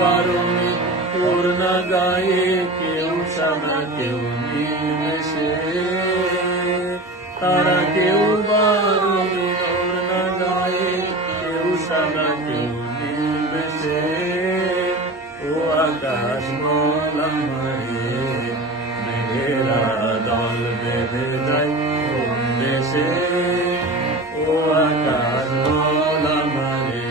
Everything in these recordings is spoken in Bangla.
বারণে ওর না গায়ে, কেউ সাদা কেউ নীল তারা কেউ বারণে ওর না গায়ে, কেউ সাদা কেউ নীল ও আকাশ বল আমারে, মেঘেরা দল বেঁধে যায় কোন দেশে, ও আকাশ বল আমারে।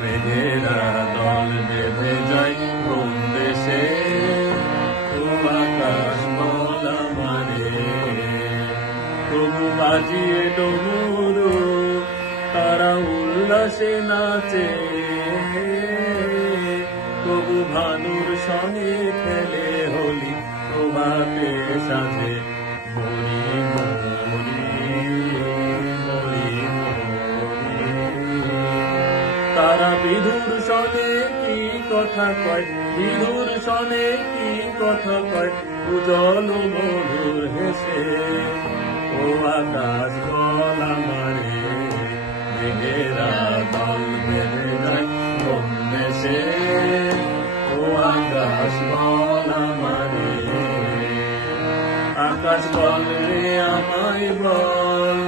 মেঘেরা দল বেঁধে যায় কোন দেশে, ও আকাশ বল আমারে। তবু বাজিয়ে ডমরু তারা উল্লাসে নাচে, তবু ভানুর সনে খেলে হোলি প্রভাতে সাজে, মরি মরি মরি মরি। তারা বিধুর সনে কি কথা কয়, বিধুর সনে কি কথা কয়, উজ্জ্বল মধুর হেসে, ও আকাশ বল আমারে। মেঘেরা দল বেঁধে যায় কোন দেশে, ও আকাশ বল আমারে। আকাশ বল রে আমায় বল,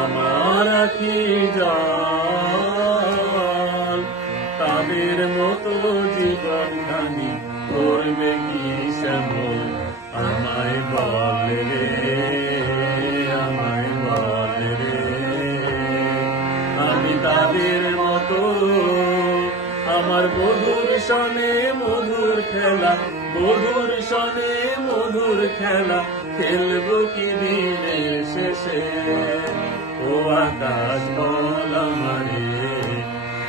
আমার আখি জল, তাদের মতো জীবন খানি করবে কি শ্যামল, আমায় বল রে, আমায় বল রে। আমি তাদের মতো আমার মধুর সনে মধুর খেলা, মধুর সনে মধুর খেলা খেলবো কি দিনের শেষে, ও আকাশ বল আমারে।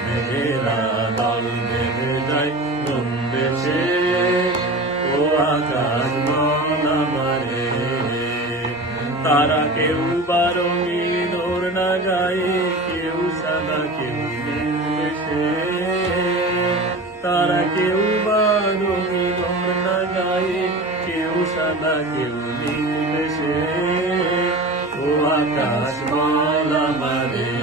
মেঘেরা দল বেঁধে যায় কোন দেশে, ও আকাশ বল আমারে। তারা কেউ বারঙিন ওর না গায়ে, কেউ সাদা কেউ নীল তারা কেউ বারঙিন ওর না গায়ে, কেউ সাদা কেউ নীল ও আকাশ বল আমারে।